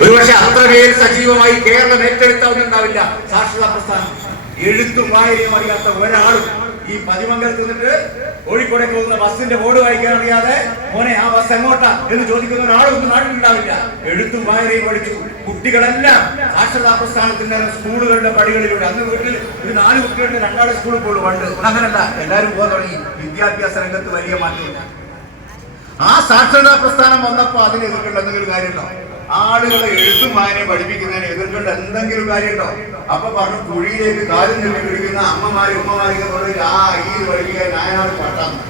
ഒരുപക്ഷെ അത്ര പേര് സജീവമായി കേരളം ഏറ്റെടുത്താവുന്നുണ്ടാവില്ല. സാക്ഷരതാ പ്രസ്ഥാനം. എഴുത്തും വായനയും അറിയാത്ത ഒരാളും ഈ പതിമംഗലത്ത് നിന്നിട്ട് കോഴിക്കോടേക്ക് പോകുന്ന ബസ്സിന്റെ ബോർഡ് വായിക്കാൻ അറിയാതെ മോനെ ആ ബസ് എങ്ങോട്ടാ? എന്ന് ചോദിക്കുന്ന ഒരാളൊന്നും നാട്ടിലുണ്ടാവില്ല. എഴുത്തും വായനയും പഠിച്ചു. കുട്ടികളെല്ലാം സാക്ഷരതാ പ്രസ്ഥാനത്തിന്റെ സ്കൂളുകളുടെ പടികളിലൂടെ. അന്ന് വീട്ടിൽ ഒരു നാല് കുട്ടികളുടെ രണ്ടാളെ സ്കൂളിൽ പോകുള്ളൂ പണ്ട് അങ്ങനല്ല. എല്ലാവരും പോകാൻ തുടങ്ങി. വിദ്യാഭ്യാസ രംഗത്ത് വലിയ മാറ്റമില്ല ആ സാക്ഷരതാ പ്രസ്ഥാനം വന്നപ്പോ അതിനെ എതിർക്കേണ്ട എന്തെങ്കിലും കാര്യമുണ്ടോ? ആളുകളെ എഴുത്തും വായനയും പഠിപ്പിക്കുന്നതിന് എതിർക്കേണ്ട എന്തെങ്കിലും കാര്യമുണ്ടോ? അപ്പൊ പറഞ്ഞു കുഴിയിലേക്ക് കാലും നീട്ടി പിടിക്കുന്ന അമ്മമാരും ഉമ്മമാരൊക്കെ പറഞ്ഞു ആ ഈ പഠിപ്പിക്കാൻ നായനാട് വട്ടാന്ന്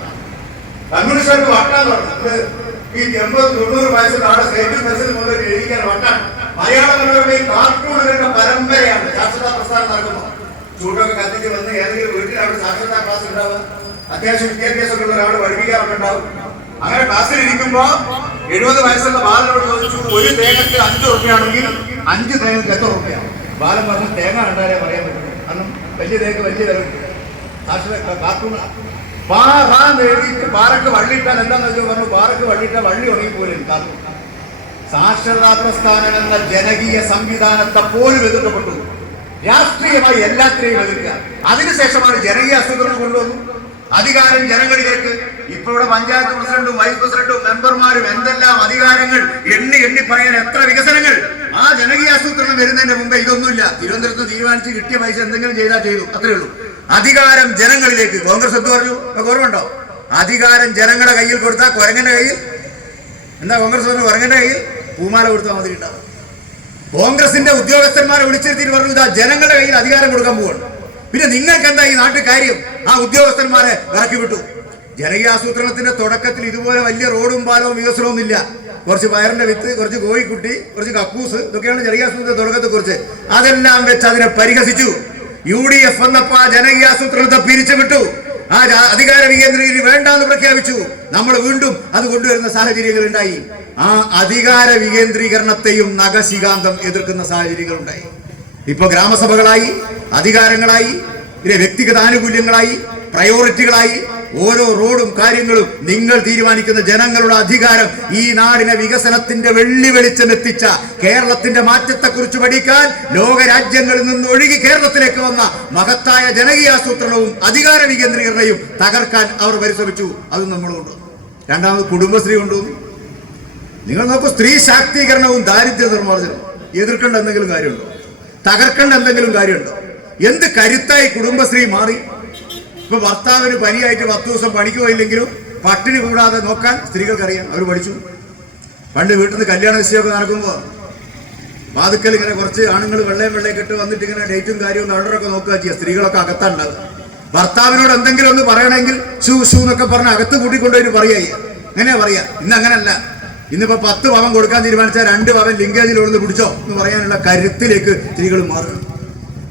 കമ്മ്യൂണിസ്റ്റുകാർക്ക് വട്ടാന്ന് പറഞ്ഞു. ഈ എൺപത് തൊണ്ണൂറ് വയസ്സിൽ ആളെ സ്റ്റേറ്റ് ബസ്സിൽ മുതൽ എഴുതിക്കാൻ വട്ടാണ് മലയാള മനോരമയിൽ കാർട്ടൂണുകളുടെ പരമ്പരയാണ് സാക്ഷരതാ പ്രസ്ഥാനം നടക്കുമ്പോൾ. ചൂടൊക്കെ കത്തിച്ച് വന്ന് ഏതെങ്കിലും വീട്ടിൽ അവിടെ സാക്ഷരതാ ക്ലാസ് ഉണ്ടാവുക. അത്യാവശ്യം ഒരാൾ പഠിപ്പിക്കാറുണ്ടാവും അങ്ങനെ ക്ലാസ്സിൽ ഇരിക്കുമ്പോ എഴുപത് വയസ്സുള്ള ബാലനോട് ചോദിച്ചു ഒരു തേങ്ങക്ക് അഞ്ച് റുപ്യാണെങ്കിൽ അഞ്ച് തേങ്ങക്ക് എത്ര റുപ്യാണ് ബാലൻ പറഞ്ഞു തേങ്ങ കണ്ടാലേ പറയാൻ പറ്റും. കാരണം വലിയ തേങ്ങ വലിയ വില കാർട്ടൂൺ പാറാന്ന് എഴുതിയിട്ട് പാറക്ക് വള്ളിയിട്ടാൽ എന്താന്ന് വെച്ചാൽ പറഞ്ഞു പാറക്ക് വള്ളിയിട്ടാൽ വള്ളി ഉറങ്ങിപ്പോലും പോലും കാർട്ടൂൺ സാക്ഷരതാ പ്രസ്ഥാനം എന്ന ജനകീയ സംവിധാനത്തെ പോലും എതിർക്കപ്പെട്ടു. രാഷ്ട്രീയമായി എല്ലാത്തിനെയും എതിർക്കുക. അതിനുശേഷമാണ് ജനകീയ അസുഖങ്ങൾ കൊണ്ടുവന്നു. അധികാരം ജനങ്ങളിലേക്ക് ഇപ്പൊ ഇവിടെ പഞ്ചായത്ത് പ്രസിഡന്റും വൈസ് പ്രസിഡന്റും മെമ്പർമാരും എന്തെല്ലാം അധികാരങ്ങൾ എണ്ണി എണ്ണി പറയാൻ എത്ര വികസനങ്ങൾ? ആ ജനകീയ ആസൂത്രണം വരുന്നതിന്റെ മുമ്പേ ഇതൊന്നുമില്ല. തിരുവനന്തപുരത്ത് തീരുമാനിച്ച് കിട്ടിയ പൈസ എന്തെങ്കിലും ചെയ്താൽ ചെയ്തു. അത്രേ ഉള്ളൂ. അധികാരം ജനങ്ങളിലേക്ക് കോൺഗ്രസ് എന്ത് പറഞ്ഞു? ഓർമ്മയുണ്ടോ? അധികാരം ജനങ്ങളുടെ കയ്യിൽ കൊടുത്താൽ കുരങ്ങന്റെ കയ്യിൽ. എന്താ കോൺഗ്രസ് പറഞ്ഞു? കുരങ്ങന്റെ കയ്യിൽ പൂമാല കൊടുത്താൽ മതി ഉണ്ടാവും കോൺഗ്രസിന്റെ ഉദ്യോഗസ്ഥന്മാരെ വിളിച്ചിരുത്തിയിട്ട് പറഞ്ഞു ഇതാ ജനങ്ങളുടെ കയ്യിൽ അധികാരം കൊടുക്കാൻ പോവാണ്. പിന്നെ നിങ്ങൾക്ക് എന്താ ഈ നാട്ടിൽ കാര്യം? ആ ഉദ്യോഗസ്ഥന്മാരെ ഇറക്കി വിട്ടു. ജനകീയ ആസൂത്രണത്തിന്റെ തുടക്കത്തിൽ ഇതുപോലെ വലിയ റോഡും പാലവും വികസനവും ഇല്ല. കുറച്ച് പയറിന്റെ വിത്ത് കുറച്ച് കോഴിക്കുട്ടി കുറച്ച് കക്കൂസ് ഇതൊക്കെയാണ് ജനകീയ ആസൂത്രണത്തിന്റെ തുടക്കത്തെ കുറിച്ച് അതെല്ലാം വെച്ച് അതിനെ പരിഹസിച്ചു. യു ഡി എഫ് വന്നപ്പോ ആ ജനകീയ ആസൂത്രണത്തെ പിരിച്ചുവിട്ടു. ആ അധികാര വികേന്ദ്രീകരണം വേണ്ടാന്ന് പ്രഖ്യാപിച്ചു. നമ്മൾ വീണ്ടും അത് കൊണ്ടുവരുന്ന സാഹചര്യങ്ങൾ ഉണ്ടായി ആ അധികാര വികേന്ദ്രീകരണത്തെയും നഖശികാന്തം എതിർക്കുന്ന സാഹചര്യങ്ങൾ ഉണ്ടായി ഇപ്പൊ ഗ്രാമസഭകളായി അധികാരങ്ങളായി പിന്നെ വ്യക്തിഗത ആനുകൂല്യങ്ങളായി പ്രയോറിറ്റികളായി ഓരോ റോഡും കാര്യങ്ങളും നിങ്ങൾ തീരുമാനിക്കുന്ന ജനങ്ങളുടെ അധികാരം ഈ നാടിനെ വികസനത്തിന്റെ വെള്ളി വെളിച്ചം എത്തിച്ച കേരളത്തിന്റെ മാറ്റത്തെക്കുറിച്ച് പഠിക്കാൻ ലോകരാജ്യങ്ങളിൽ നിന്ന് ഒഴുകി കേരളത്തിലേക്ക് വന്ന മഹത്തായ ജനകീയാസൂത്രണവും അധികാര വികേന്ദ്രീകരണയും തകർക്കാൻ അവർ പരിശ്രമിച്ചു. അത് നമ്മളുണ്ട് രണ്ടാമത് കുടുംബശ്രീ കൊണ്ടുവന്നു. നിങ്ങൾ നോക്കൂ സ്ത്രീ ശാക്തീകരണവും ദാരിദ്ര്യ നിർമ്മാർജനവും. എതിർക്കേണ്ട എന്തെങ്കിലും കാര്യമുണ്ടോ? തകർക്കേണ്ട എന്തെങ്കിലും കാര്യമുണ്ടോ? എന്ത് കരുത്തായി കുടുംബശ്രീ മാറി? ഇപ്പൊ ഭർത്താവിന് പനിയായിട്ട് പത്ത് ദിവസം പണിക്ക് പോയില്ലെങ്കിലും പട്ടിണി കൂടാതെ നോക്കാൻ സ്ത്രീകൾക്കറിയാം. അവർ പഠിച്ചു. പണ്ട് വീട്ടിൽ നിന്ന് കല്യാണ നിശ്ചയമൊക്കെ നടക്കുമ്പോൾ വാതുക്കൽ ഇങ്ങനെ കുറച്ച് ആണുങ്ങൾ വെള്ളയും വെള്ളയും കെട്ട് വന്നിട്ട് ഇങ്ങനെ ഡേറ്റും കാര്യവും ഓർഡറൊക്കെ നോക്കുക ചെയ്യുക സ്ത്രീകളൊക്കെ അകത്തുണ്ടാവുക ഭർത്താവിനോട് എന്തെങ്കിലും ഒന്ന് പറയണമെങ്കിൽ ഷൂ ഷൂ എന്നൊക്കെ പറഞ്ഞ് അകത്ത് കൂട്ടിക്കൊണ്ടുപോയി പറയാ അങ്ങനെയാ പറയാ ഇന്ന് അങ്ങനല്ല. ഇന്നിപ്പോ പത്ത് പവൻ കൊടുക്കാൻ തീരുമാനിച്ച രണ്ട് പവൻ ലിങ്കേജിൽ ഉള്ളത് പിടിച്ചോ എന്ന് പറയാനുള്ള കരുത്തിലേക്ക് സ്ത്രീകൾ മാറും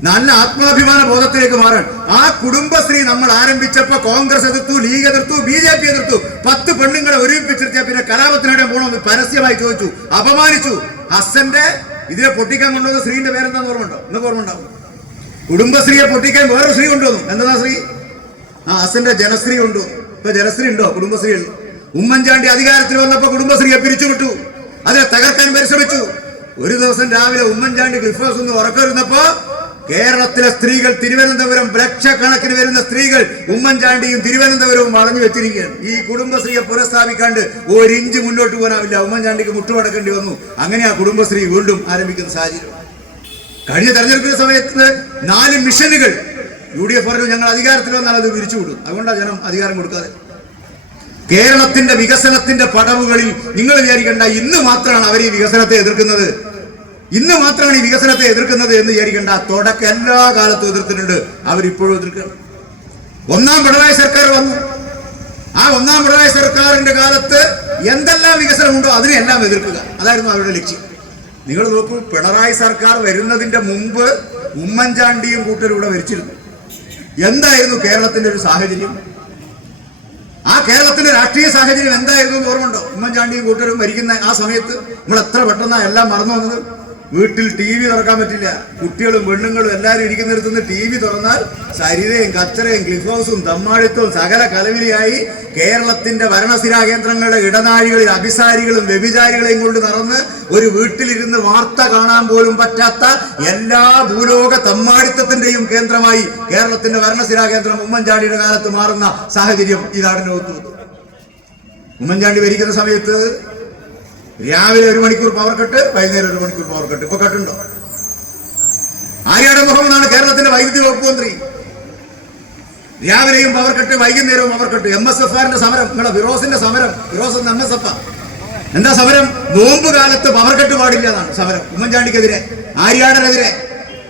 നല്ല ആത്മാഭിമാന ബോധത്തിലേക്ക് മാറാൻ. ആ കുടുംബശ്രീ നമ്മൾ ആരംഭിച്ചപ്പോ കോൺഗ്രസ് എതിർത്തു ലീഗ് എതിർത്തു ബി ജെ പി എതിർത്തു. പത്ത് പെണ്ണുങ്ങളെ ഒരുമിപ്പിച്ചിരുത്തിയ പിന്നെ കലാപത്തിനിടെ പോകണമെന്ന് പരസ്യമായി ചോദിച്ചു അപമാനിച്ചു. ഹസ്സന്റെ ഇതിനെ പൊട്ടിക്കാൻ കൊണ്ടുവന്ന സ്ത്രീന്റെ പേരെന്താന്ന് ഓർമ്മയുണ്ടോ? നിങ്ങൾക്ക് ഓർമ്മ ഉണ്ടാവും കുടുംബശ്രീയെ പൊട്ടിക്കാൻ വേറൊരു സ്ത്രീ കൊണ്ടുവന്നു. എന്താ സ്ത്രീ? ആ ഹസ്സന്റെ ജനശ്രീ കൊണ്ടുവന്നു. ഇപ്പൊ ജനശ്രീ ഉണ്ടോ കുടുംബശ്രീ ഉള്ളു ഉമ്മൻചാണ്ടി അധികാരത്തിൽ വന്നപ്പോൾ കുടുംബശ്രീയെ പിരിച്ചുവിട്ടു. അതിനെ തകർക്കാൻ പരിശ്രമിച്ചു. ഒരു ദിവസം രാവിലെ ഉമ്മൻചാണ്ടി ക്രിസ്മസ് ഒന്ന് ഉറക്കരുന്നപ്പോ കേരളത്തിലെ സ്ത്രീകൾ തിരുവനന്തപുരം ലക്ഷക്കണക്കിന് വരുന്ന സ്ത്രീകൾ ഉമ്മൻചാണ്ടിയും തിരുവനന്തപുരവും വളഞ്ഞു വെച്ചിരിക്കുകയാണ്. ഈ കുടുംബശ്രീയെ പുനഃസ്ഥാപിക്കാണ്ട് ഒരിഞ്ച് മുന്നോട്ട് പോകാനാവില്ല. ഉമ്മൻചാണ്ടിക്ക് മുട്ടുമടക്കേണ്ടി വന്നു. അങ്ങനെ ആ കുടുംബശ്രീ വീണ്ടും ആരംഭിക്കുന്ന സാഹചര്യം. കഴിഞ്ഞ തെരഞ്ഞെടുപ്പിന്റെ സമയത്ത് നാല് മിഷനുകൾ യു ഡി എഫ് പറഞ്ഞു ഞങ്ങൾ അധികാരത്തിൽ വന്നാൽ അത് വിരിച്ചുവിടും അതുകൊണ്ടാണ് ജനം അധികാരം കൊടുക്കാതെ. കേരളത്തിന്റെ വികസനത്തിന്റെ പടവുകളിൽ നിങ്ങൾ വിചാരിക്കേണ്ട ഇന്ന് മാത്രമാണ് അവർ ഈ വികസനത്തെ എതിർക്കുന്നത്. ഇന്ന് മാത്രമാണ് ഈ വികസനത്തെ എതിർക്കുന്നത് എന്ന് വിചാരിക്കേണ്ട. തുടക്കം എല്ലാ കാലത്തും എതിർത്തിട്ടുണ്ട്. അവരിപ്പോഴും എതിർക്കണം. ഒന്നാം പിണറായി സർക്കാർ വന്നു. ആ ഒന്നാം പിണറായി സർക്കാരിന്റെ കാലത്ത് എന്തെല്ലാം വികസനമുണ്ടോ അതിനെല്ലാം എതിർക്കുക. അതായിരുന്നു അവരുടെ ലക്ഷ്യം. നിങ്ങൾ നോക്കൂ പിണറായി സർക്കാർ വരുന്നതിന്റെ മുമ്പ് ഉമ്മൻചാണ്ടിയും കൂട്ടരും ഇവിടെ വരിച്ചിരുന്നു എന്തായിരുന്നു കേരളത്തിന്റെ ഒരു സാഹചര്യം? ആ കേരളത്തിന്റെ രാഷ്ട്രീയ സാഹചര്യം എന്തായിരുന്നു എന്ന് ഓർമ്മയുണ്ടോ? ഉമ്മൻചാണ്ടിയും കൂട്ടരും മരിക്കുന്ന ആ സമയത്ത് നമ്മൾ എത്ര പെട്ടെന്നാണ് എല്ലാം മറന്നു വന്നത്? വീട്ടിൽ ടി വി തുറക്കാൻ പറ്റില്ല. കുട്ടികളും പെണ്ണുങ്ങളും എല്ലാവരും ഇരിക്കുന്നിടത്തുനിന്ന് ടി വി തുറന്നാൽ ശരീരയും കച്ചറയും ക്ലിഫ് ഹൗസും സകല കലവിലിയായി കേരളത്തിന്റെ ഭരണസിരാ കേന്ദ്രങ്ങളുടെ ഇടനാഴികളിൽ അഭിസാരികളും വ്യഭിചാരികളെയും കൊണ്ട് നടന്ന് ഒരു വീട്ടിലിരുന്ന് വാർത്ത കാണാൻ പോലും പറ്റാത്ത എല്ലാ ഭൂലോക തമ്മാടിത്തത്തിന്റെയും കേന്ദ്രമായി കേരളത്തിന്റെ ഭരണസിരാ കേന്ദ്രം ഉമ്മൻചാണ്ടിയുടെ കാലത്ത് മാറുന്ന സാഹചര്യം ഈ നാടിന്റെ ഉമ്മൻചാണ്ടി ഭരിക്കുന്ന സമയത്ത് രാവിലെ ഒരു മണിക്കൂർ പവർ കട്ട് വൈകുന്നേരം ഒരു മണിക്കൂർ പവർ കട്ട് ഇപ്പൊ കട്ടുണ്ടോ ആര്യാടൻ മുഹമ്മദാണ് കേരളത്തിന്റെ വൈദ്യുതി വകുപ്പ് മന്ത്രി. രാവിലെയും പവർ കട്ട് വൈകുന്നേരവും power cut M S F ആറിന്റെ സമരം നിങ്ങളെ ഫിറോസിന്റെ സമരം ഫിറോസ് എം എസ് എഫ് എന്താ സമരം? നോമ്പ് കാലത്ത് പവർ കട്ട് പാടില്ല എന്നാണ് സമരം. ഉമ്മൻചാണ്ടിക്കെതിരെ ആര്യാടനെതിരെ.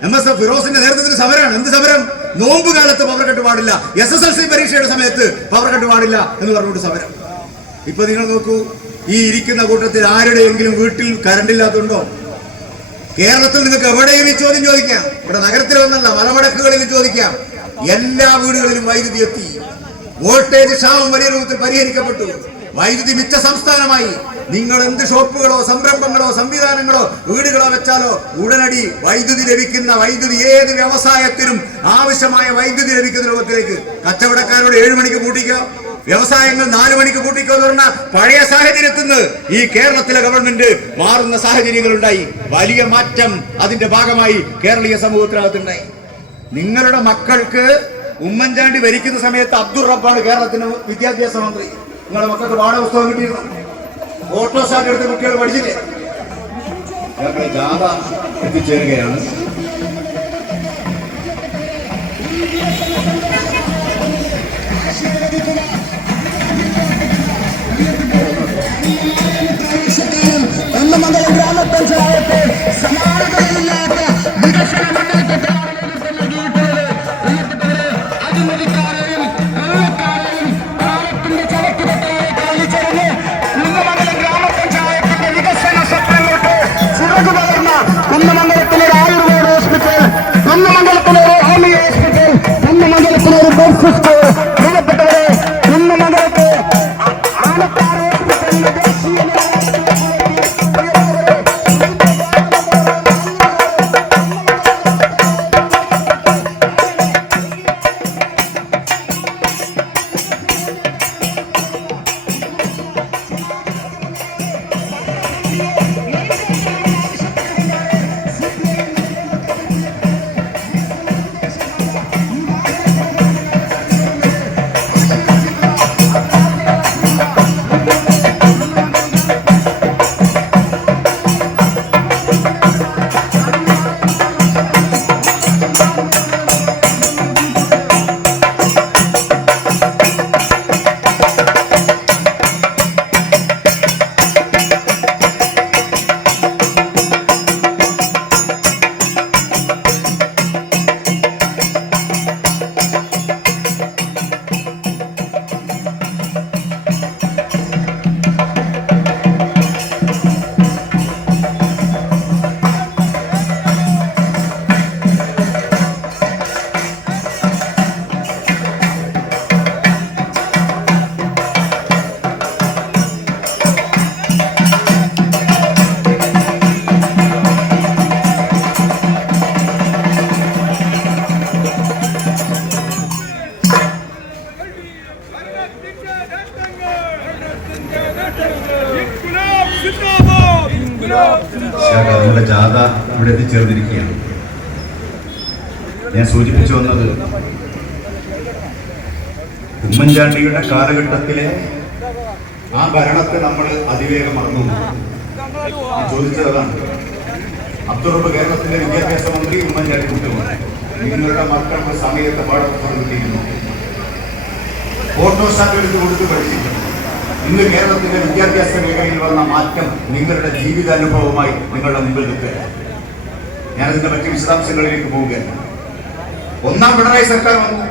എം എസ് എഫ് ഫിറോസിന്റെ നേതൃത്വത്തിൽ സമരമാണ്. എന്ത് സമരം? നോമ്പ് കാലത്ത് പവർ കട്ട് പാടില്ല. എസ് എസ് എൽ സി പരീക്ഷയുടെ സമയത്ത് പവർ കട്ട് പാടില്ല എന്ന് പറഞ്ഞുകൊണ്ട് സമരം. ഇപ്പൊ നിങ്ങൾ നോക്കൂ ഈ ഇരിക്കുന്ന കൂട്ടത്തിൽ ആരുടെയെങ്കിലും വീട്ടിൽ കറണ്ട് ഇല്ലാത്തുണ്ടോ കേരളത്തിൽ നിങ്ങൾക്ക് എവിടെയും ഈ ചോദ്യം ചോദിക്കാം. ഇവിടെ നഗരത്തിലൊന്നല്ല മലമടക്കുകളിൽ ചോദിക്കാം. എല്ലാ വീടുകളിലും വൈദ്യുതി എത്തി. വോൾട്ടേജ് ക്ഷാമം വലിയ രൂപത്തിൽ പരിഹരിക്കപ്പെട്ടു. വൈദ്യുതി മിച്ച സംസ്ഥാനമായി. നിങ്ങൾ എന്ത് ഷോപ്പുകളോ സംരംഭങ്ങളോ സംവിധാനങ്ങളോ വീടുകളോ വെച്ചാലോ ഉടനടി വൈദ്യുതി ലഭിക്കുന്ന വൈദ്യുതി ഏത് വ്യവസായത്തിനും ആവശ്യമായ വൈദ്യുതി ലഭിക്കുന്ന രൂപത്തിലേക്ക് കച്ചവടക്കാരോട് ഏഴുമണിക്ക് കൂട്ടിക്കോ വ്യവസായങ്ങൾ നാലു മണിക്ക് കൂട്ടിക്കോന്ന് പറഞ്ഞ പഴയ സാഹചര്യത്തിൽ നിന്ന് ഈ കേരളത്തിലെ ഗവൺമെന്റ് മാറുന്ന സാഹചര്യങ്ങൾ ഉണ്ടായി വലിയ മാറ്റം അതിന്റെ ഭാഗമായി കേരളീയ സമൂഹത്തിനകത്തുണ്ടായി. നിങ്ങളുടെ മക്കൾക്ക് ഉമ്മൻചാണ്ടി ഭരിക്കുന്ന സമയത്ത് അബ്ദുൾ റബ്ബാണ് കേരളത്തിന് വിദ്യാഭ്യാസ മന്ത്രി. നിങ്ങളുടെ മക്കൾക്ക് പാഠപുസ്തകം കിട്ടിയിരുന്നു. ഓട്ടോസ്റ്റാറ്റ് എടുത്ത് കുട്ടികൾ പഠിച്ചില്ലേ? ജാഥ എത്തിച്ചേരുകയാണ്. ഒന്നമംഗലം ഗ്രാമപഞ്ചായത്ത് സമാനതയില്ലാത്ത വികസന മുന്നേറ്റത്തിലാണ് നൽകിയിട്ടുള്ളത് പ്രിയപ്പെട്ടവരെ അഴിമതിക്കാരെയും കള്ളക്കാരെയും കാലത്തിന്റെ ചരക്കുപട്ടയെ കാണിച്ചറിഞ്ഞ് കുന്നമംഗലം ഗ്രാമപഞ്ചായത്തിന്റെ വികസന സ്വപ്നങ്ങൾക്ക് ചിറകു പകർന്ന ഒരു ആയുർവേദ ഹോസ്പിറ്റൽ കുന്നമംഗലത്തിലെ ഒരു ഹോമിയോ ഹോസ്പിറ്റൽ കുന്നമംഗലത്തിലെ ഒരു ബോക്സ് സ്കൂൾ ഞാൻ സൂചിപ്പിച്ചു വന്നത് ഉമ്മൻചാണ്ടിയുടെ കാലഘട്ടത്തിലെ ആ ഭരണത്തെ നമ്മൾ അതിവേഗം മറന്നു. ചോദിച്ചതാണ്. അബ്ദുറബ് കേരളത്തിലെ വിദ്യാഭ്യാസ മന്ത്രി ഉമ്മൻചാണ്ടി കുറ്റമാണ് നിങ്ങളുടെ മക്കൾക്ക് സമയത്ത് പാഠപുസ്തകം കിട്ടിയിരുന്നു. ഫോട്ടോസ്റ്റാറ്റ് എടുത്ത് കൊടുത്ത് പഠിച്ചിട്ടുണ്ട് ഇന്ന് കേരളത്തിന്റെ വിദ്യാഭ്യാസ മേഖലയിൽ വന്ന മാറ്റം നിങ്ങളുടെ ജീവിതാനുഭവമായി നിങ്ങളുടെ മുമ്പിൽ നിൽക്കുക ഞാനതിന്റെ മറ്റ് വിശദാംശങ്ങളിലേക്ക് പോവുകയാണ്. ഒന്നാം പിണറായി സർക്കാർ വന്നു.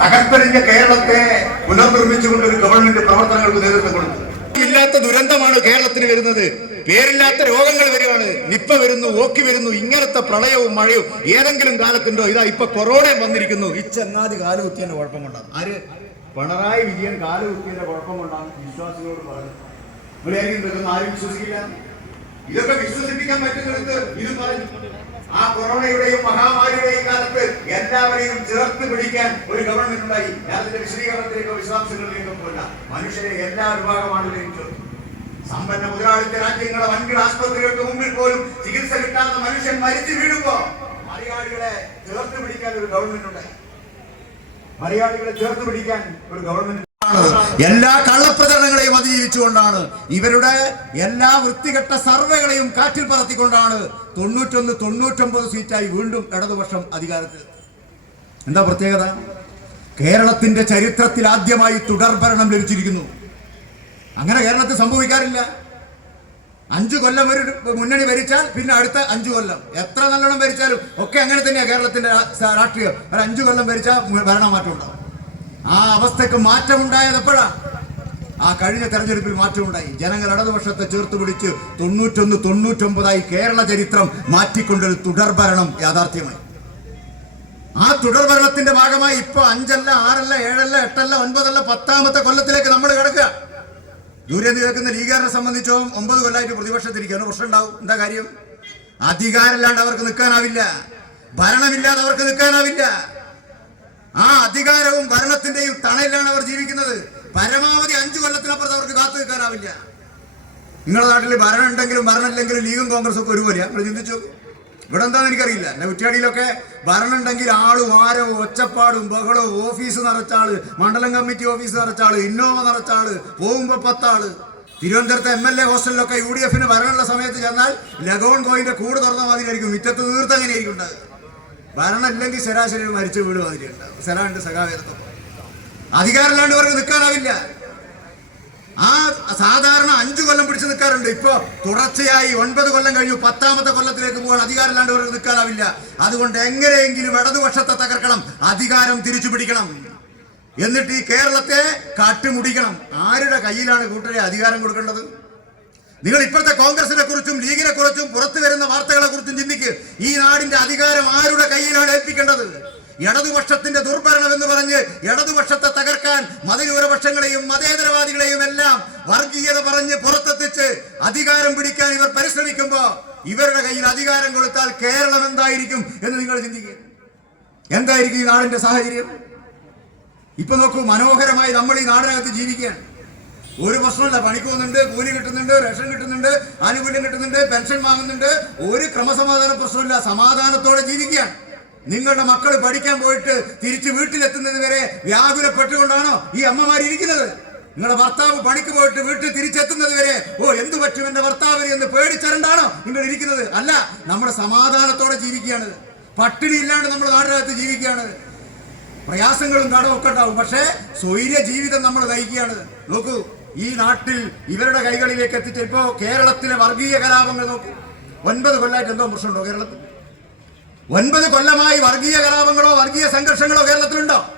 തകർത്തെറിഞ്ഞ കേരളത്തെ പുനർനിർമ്മിച്ചുകൊണ്ട് ഒരു ഗവൺമെന്റ് പ്രവർത്തനങ്ങൾക്ക് നേതൃത്വം കൊടുത്തു. ഇല്ലാത്ത ദുരന്തമാണ് കേരളത്തിന് വരുന്നത്. പേരില്ലാത്ത രോഗങ്ങൾ വരികയാണ്. നിപ്പ വരുന്നു ഓക്കി വരുന്നു ഇങ്ങനത്തെ പ്രളയവും മഴയും ഏതെങ്കിലും കാലത്തുണ്ടോ? ഇതാ ഇപ്പൊ കൊറോണയും വന്നിരിക്കുന്നു. ഈ ചങ്ങാതി കാലുകുത്തിയതിന്റെ കുഴപ്പം കൊണ്ടാണ് ആര്? പിണറായി വിജയൻ കാലുകുത്തിയതിന്റെ കുഴപ്പം കൊണ്ടാണ് വിശ്വാസികളോട് പറഞ്ഞത് ഇവിടെ ഇതൊന്നും ആരും വിശ്വസിക്കില്ല. ഇതൊക്കെ വിശ്വസിപ്പിക്കാൻ പറ്റുന്നിടത്ത് ഇത് പറഞ്ഞു ആ കൊറോണയുടെയും മഹാമാരിയുടെയും കാലത്ത് എല്ലാവരെയും ചേർത്ത് പിടിക്കാൻ ഒരു ഗവൺമെന്റ് ഉണ്ടായി. അതിന്റെ വിശദീകരണത്തിലേക്കോ വിശദാംശങ്ങളിലേക്കോ പോയില്ല. മനുഷ്യരെ എല്ലാ വിഭാഗം ആളുകളെയും ചേർത്തു. സമ്പന്ന മുതലാളിത്ത രാജ്യങ്ങളെ വൻകിട ആസ്പത്രികൾക്ക് മുമ്പിൽ പോലും ചികിത്സ കിട്ടാത്ത മനുഷ്യൻ മരിച്ചു വീഴുമ്പോ മലയാളികളെ ചേർത്ത് പിടിക്കാൻ ഒരു ഗവൺമെന്റ് ഉണ്ടായി. മലയാളികളെ ചേർത്ത് പിടിക്കാൻ ഒരു ഗവൺമെന്റ് എല്ലാ കള്ളപ്രചരണങ്ങളെയും അതിജീവിച്ചുകൊണ്ടാണ്. ഇവരുടെ എല്ലാ വൃത്തികെട്ട സർവേകളെയും കാറ്റിൽ പറത്തിക്കൊണ്ടാണ് തൊണ്ണൂറ്റൊന്ന് തൊണ്ണൂറ്റൊമ്പത് സീറ്റായി വീണ്ടും ഇടതുപക്ഷം അധികാരത്തിൽ. എന്താ പ്രത്യേകത? കേരളത്തിന്റെ ചരിത്രത്തിൽ ആദ്യമായി തുടർഭരണം ലഭിച്ചിരിക്കുന്നു. അങ്ങനെ കേരളത്തിൽ സംഭവിക്കാറില്ല. അഞ്ചു കൊല്ലം ഒരു മുന്നണി ഭരിച്ചാൽ പിന്നെ അടുത്ത അഞ്ചു കൊല്ലം. എത്ര നല്ലോണം ഭരിച്ചാലും ഒക്കെ അങ്ങനെ തന്നെയാണ് കേരളത്തിന്റെ രാഷ്ട്രീയം. ഒരു അഞ്ചു കൊല്ലം ഭരിച്ചാൽ ഭരണമാറ്റം ഉണ്ടാവും. ആ അവസ്ഥക്ക് മാറ്റമുണ്ടായത് എപ്പോഴാ ആ കഴിഞ്ഞ തെരഞ്ഞെടുപ്പിൽ മാറ്റമുണ്ടായി. ജനങ്ങൾ ഇടതുപക്ഷത്തെ ചേർത്ത് പിടിച്ച് തൊണ്ണൂറ്റൊന്ന് തൊണ്ണൂറ്റൊമ്പതായി കേരള ചരിത്രം മാറ്റിക്കൊണ്ടൊരു തുടർഭരണം യാഥാർത്ഥ്യമായി. ആ തുടർഭരണത്തിന്റെ ഭാഗമായി ഇപ്പൊ അഞ്ചല്ല ആറല്ല ഏഴല്ല എട്ടല്ല ഒൻപതല്ല പത്താമത്തെ കൊല്ലത്തിലേക്ക് നമ്മൾ കിടക്കുക. ദൂരെ നിൽക്കുന്ന ലീഗുകാരനെ സംബന്ധിച്ചോ ഒമ്പത് കൊല്ലമായിട്ട് പ്രതിപക്ഷത്തിരിക്കുകയാണ്. പ്രശ്നം ഉണ്ടാവും. എന്താ കാര്യം? അധികാരമില്ലാണ്ട് അവർക്ക് നിൽക്കാനാവില്ല. ഭരണമില്ലാതെ അവർക്ക് നിൽക്കാനാവില്ല. ആ അധികാരവും ഭരണത്തിന്റെയും തണലിലാണ് അവർ ജീവിക്കുന്നത്. പരമാവധി അഞ്ചു കൊല്ലത്തിനപ്പുറത്ത് അവർക്ക് കാത്തു നിൽക്കാനാവില്ല. നിങ്ങളുടെ നാട്ടിൽ ഭരണം ഉണ്ടെങ്കിലും ഭരണമില്ലെങ്കിലും ലീഗും കോൺഗ്രസും ഒക്കെ ഒരുപോലെയാ? നമ്മൾ ചിന്തിച്ചു. ഇവിടെ എന്താണെന്ന് എനിക്കറിയില്ല. എന്റെ കുറ്റിയാടിയിലൊക്കെ ഭരണം ഉണ്ടെങ്കിൽ ആളും ആരവും ഒച്ചപ്പാടും ബഹളവും ഓഫീസ് നിറച്ചാൾ മണ്ഡലം കമ്മിറ്റി ഓഫീസ് നിറച്ചാൾ ഇന്നോവ നിറച്ചാൾ പോകുമ്പോ പത്താൾ. തിരുവനന്തപുരത്തെ എം എൽ എ ഹോസ്റ്റലിലൊക്കെ യു ഡി എഫിന് ഭരണമുള്ള സമയത്ത് ചെന്നാൽ ലഗോൺ കോയിന്റെ കൂട് തുറന്ന മാതിരിയായിരിക്കും. മുറ്റത്ത് തീർത്ത് അങ്ങനെയായിരിക്കും ഉണ്ടാകുക ഭരണം ഇല്ലെങ്കിൽ ശരാശരി മരിച്ചു വീടും അതിലുണ്ടാവും സ്ഥലമുണ്ട് ഉണ്ടാവും സലാണ്ട് സഖാവേദത്തെ അധികാരമില്ലാണ്ട് ഇവർക്ക് നിൽക്കാനാവില്ല. ആ സാധാരണ അഞ്ചു കൊല്ലം പിടിച്ചു നിൽക്കാറുണ്ട്. ഇപ്പോ തുടർച്ചയായി ഒൻപത് കൊല്ലം കഴിഞ്ഞു. പത്താമത്തെ കൊല്ലത്തിലേക്ക് പോകാൻ അധികാരമില്ലാണ്ട് അവർക്ക് നിൽക്കാനാവില്ല. അതുകൊണ്ട് എങ്ങനെയെങ്കിലും ഇടതുപക്ഷത്തെ തകർക്കണം. അധികാരം തിരിച്ചു പിടിക്കണം. എന്നിട്ട് ഈ കേരളത്തെ കാട്ടുമുടിക്കണം. ആരുടെ കയ്യിലാണ് കൂട്ടരെ അധികാരം കൊടുക്കേണ്ടത്? നിങ്ങൾ ഇപ്പോഴത്തെ കോൺഗ്രസിനെ കുറിച്ചും ലീഗിനെ കുറിച്ചും പുറത്തു വരുന്ന വാർത്തകളെ കുറിച്ചും ചിന്തിക്കുക ഈ നാടിന്റെ അധികാരം ആരുടെ കയ്യിലാണ് ഏൽപ്പിക്കേണ്ടത്. ഇടതുപക്ഷത്തിന്റെ ദുർഭരണം എന്ന് പറഞ്ഞ് ഇടതുപക്ഷത്തെ തകർക്കാൻ മതിരൂരപക്ഷങ്ങളെയും മതേതരവാദികളെയും എല്ലാം വർഗീയത പറഞ്ഞ് പുറത്തെത്തിച്ച് അധികാരം പിടിക്കാൻ ഇവർ പരിശ്രമിക്കുമ്പോ ഇവരുടെ കയ്യിൽ അധികാരം കൊടുത്താൽ കേരളം എന്തായിരിക്കും എന്ന് നിങ്ങൾ ചിന്തിക്കുക. എന്തായിരിക്കും ഈ നാടിന്റെ സാഹചര്യം? ഇപ്പൊ നോക്കൂ മനോഹരമായി നമ്മൾ ഈ നാടിനകത്ത് ജീവിക്കുകയാണ്. ഒരു പ്രശ്നമില്ല പണിക്ക് പോകുന്നുണ്ട് കൂലി കിട്ടുന്നുണ്ട് റേഷൻ കിട്ടുന്നുണ്ട് ആനുകൂല്യം കിട്ടുന്നുണ്ട് പെൻഷൻ വാങ്ങുന്നുണ്ട്. ഒരു ക്രമസമാധാന പ്രശ്നമില്ല സമാധാനത്തോടെ ജീവിക്കുകയാണ്. നിങ്ങളുടെ മക്കൾ പഠിക്കാൻ പോയിട്ട് തിരിച്ച് വീട്ടിലെത്തുന്നത് വരെ വ്യാകുലപ്പെട്ടുകൊണ്ടാണോ ഈ അമ്മമാർ ഇരിക്കുന്നത്? നിങ്ങളുടെ ഭർത്താവ് പണിക്ക് പോയിട്ട് വീട്ടിൽ തിരിച്ചെത്തുന്നത് വരെ ഓ എന്ത് പറ്റും എന്റെ ഭർത്താവിന് എന്ന് പേടിച്ചരണ്ടാണോ നിങ്ങൾ ഇരിക്കുന്നത്? അല്ല നമ്മൾ സമാധാനത്തോടെ ജീവിക്കുകയാണ്. പട്ടിണി ഇല്ലാണ്ട് നമ്മൾ നാടിനകത്ത് ജീവിക്കുകയാണ്. പ്രയാസങ്ങളും കടവും ഉണ്ടാവും. പക്ഷേ സ്വൈര്യ ജീവിതം നമ്മൾ നയിക്കുകയാണ്. നോക്കൂ ഈ നാട്ടിൽ ഇവരുടെ കൈകളിലേക്ക് എത്തിച്ച് കേരളത്തിലെ വർഗീയ കലാപങ്ങൾ നോക്കൂ. ഒൻപത് കൊല്ലമായിട്ട് എന്തോ പ്രശ്നമുണ്ടോ കേരളത്തിൽ? ഒൻപത് കൊല്ലമായി വർഗീയ കലാപങ്ങളോ വർഗീയ സംഘർഷങ്ങളോ കേരളത്തിലുണ്ടോ?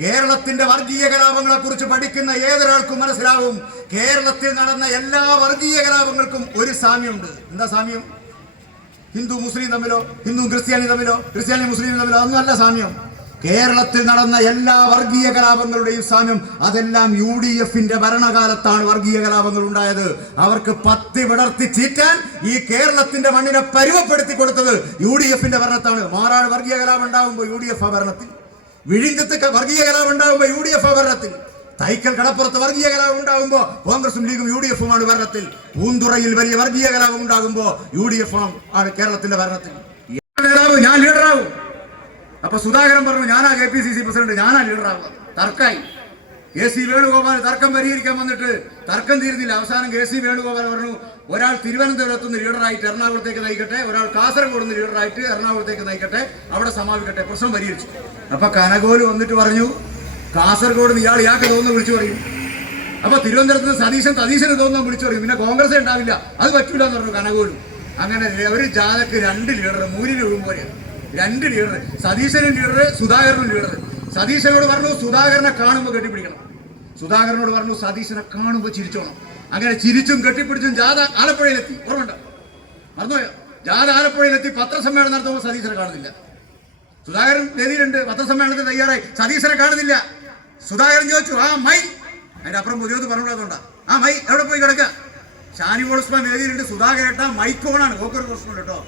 കേരളത്തിന്റെ വർഗീയ കലാപങ്ങളെ കുറിച്ച് പഠിക്കുന്ന ഏതൊരാൾക്കും മനസ്സിലാവും. കേരളത്തിൽ നടന്ന എല്ലാ വർഗീയ കലാപങ്ങൾക്കും ഒരു സാമ്യമുണ്ട്. എന്താ സാമ്യം? ഹിന്ദു മുസ്ലിം തമ്മിലോ? ഹിന്ദു ക്രിസ്ത്യാനി തമ്മിലോ? ക്രിസ്ത്യാനി മുസ്ലിം തമ്മിലോ? അതൊന്നും അല്ല സാമ്യം. കേരളത്തിൽ നടന്ന എല്ലാ വർഗീയ കലാപങ്ങളുടെയും സാമ്യം അതെല്ലാം യു ഡി എഫിന്റെ ഭരണകാലത്താണ് വർഗീയ കലാപങ്ങൾ ഉണ്ടായത്. അവർക്ക് പത്തി വിടർത്തി ചീറ്റാൻ ഈ കേരളത്തിന്റെ മണ്ണിനെ പരുവപ്പെടുത്തി കൊടുത്തത് യു ഡി എഫിന്റെ ഭരണത്താണ്. മാറാട് വർഗീയ കലാപം ഉണ്ടാകുമ്പോൾ യു ഡി എഫ് ഭരണത്തിൽ വിഴിഞ്ചത്ത് വർഗീയ കലാപം ഉണ്ടാകുമ്പോൾ യു ഡി എഫ് ഭരണത്തിൽ. തൈക്കൽ കടപ്പുറത്ത് വർഗീയ കലാപം ഉണ്ടാകുമ്പോൾ കോൺഗ്രസും ലീഗും യു ഡി എഫുമാണ് ഭരണത്തിൽ. പൂന്തുറയിൽ വലിയ വർഗീയ കലാപം ഉണ്ടാകുമ്പോൾ യു ഡി എഫ് ആണ് കേരളത്തിന്റെ ഭരണത്തിൽ. അപ്പൊ സുധാകരൻ പറഞ്ഞു ഞാനാ K P C C president ഞാനാ ലീഡറാവുക. തർക്കായി. കെ സി വേണുഗോപാൽ തർക്കം പരിഹരിക്കാൻ വന്നിട്ട് തർക്കം തീരുന്നില്ല. അവസാനം കെ സി വേണുഗോപാൽ പറഞ്ഞു ഒരാൾ തിരുവനന്തപുരത്ത് നിന്ന് ലീഡറായിട്ട് എറണാകുളത്തേക്ക് നയിക്കട്ടെ ഒരാൾ കാസർഗോഡ് നിന്ന് ലീഡറായിട്ട് എറണാകുളത്തേക്ക് നയിക്കട്ടെ അവിടെ സമാപിക്കട്ടെ. പ്രശ്നം പരിഹരിച്ചു. അപ്പൊ കനകോൽ വന്നിട്ട് പറഞ്ഞു കാസർഗോഡ് ഇയാൾ ഇയാൾക്ക് തോന്നുന്നു വിളിച്ചു പറയും. അപ്പൊ തിരുവനന്തപുരത്ത് സതീശൻ സതീശന് തോന്നുന്നു വിളിച്ചു പറയും. പിന്നെ കോൺഗ്രസ് ഉണ്ടാവില്ല. അത് പറ്റൂല എന്ന് പറഞ്ഞു കനകോലും. അങ്ങനെ ഒരു ജാഥക്ക് രണ്ട് ലീഡർ മൂന്നിന് വീഴും പോലെയാണ്. രണ്ട് ലീഡർ സതീശനും ലീഡർ സുധാകരനും ലീഡർ സതീശനോട് പറഞ്ഞു സുധാകരനെ കാണുമ്പോൾ കെട്ടിപ്പിടിക്കണം. സുധാകരനോട് പറഞ്ഞു സതീശനെ കാണുമ്പോൾ ചിരിച്ചോണം. അങ്ങനെ ചിരിച്ചും കെട്ടിപ്പിടിച്ചും ജാഥ ആലപ്പുഴയിലെത്തി. ഓർമ്മണ്ട മറന്നുപോയോ? ജാഥ ആലപ്പുഴയിലെത്തി പത്രസമ്മേളനം നടത്തുമ്പോൾ സതീശനെ കാണുന്നില്ല. സുധാകരൻ വേദിയിലുണ്ട് പത്രസമ്മേളനത്തിന് തയ്യാറായി. സതീശനെ കാണുന്നില്ല. സുധാകരൻ ചോദിച്ചു ആ മൈ. അതിന്റെ അപ്പുറം പുതിയത് പറഞ്ഞുള്ളതുകൊണ്ടാ ആ മൈ എവിടെ പോയി കിടക്കുക ഷാനിമോൾ ഉസ്മാൻ വേദിയിലുണ്ട് സുധാകരേട്ട മൈക്കോണാണ്. ഓക്കൊരു പ്രശ്നമുണ്ട് കേട്ടോ.